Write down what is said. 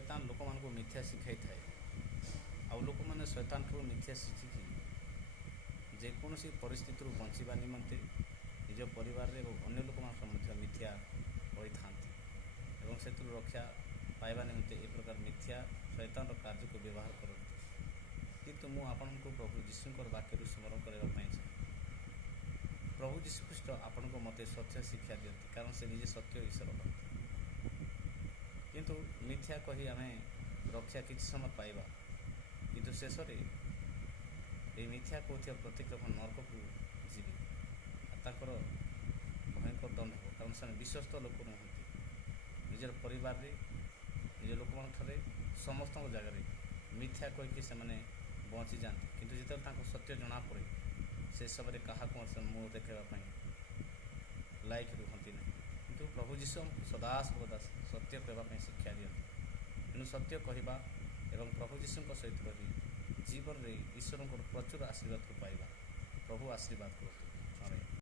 शैतान लोक मान मिथ्या शिखाई थाए आउ लोक मैंने शैतान ठूँ मिथ्या शिखिकी जेकोसी परिस्थिति बंचा निमंते निज परिवार और अन्य लोक मिथ्या कही था से रक्षा पाइबा निमंते ए प्रकार मिथ्या शैतान कार्य को व्यवहार करते किंतु मु आपण को प्रभु यीशुंकर वाक्य स्मरण करने चाहे। प्रभु यीशुख्रीष्ट आपण को मत सत्य शिक्षा दिखती कारण से निजे सत्य ईश्वर भक्त किंतु मिथ्या कही आम रक्षा किसी समय पाइबा किंतु शेष ये मिथ्या कहते प्रत्येक लोक नरक को जीवे ताकर भयंकर दंड हो कारण से विश्वस्त लोक नुहति निजर परिवार रे निज लोक मान समस्त जगार मिथ्या कहीकि से बची जाती किंतु जिते सत्य जना पड़े से समय क्या मुँह देखापी लायक रुहति ना किंतु प्रभु यीशु सदा सर्वदा सत्य कहवाई शिक्षा दिखती तेणु सत्य कहवा एवं प्रभु यीशु सहित रही जीवन में ईश्वर प्रचुर आशीर्वाद को पाइबा प्रभु आशीर्वाद करते।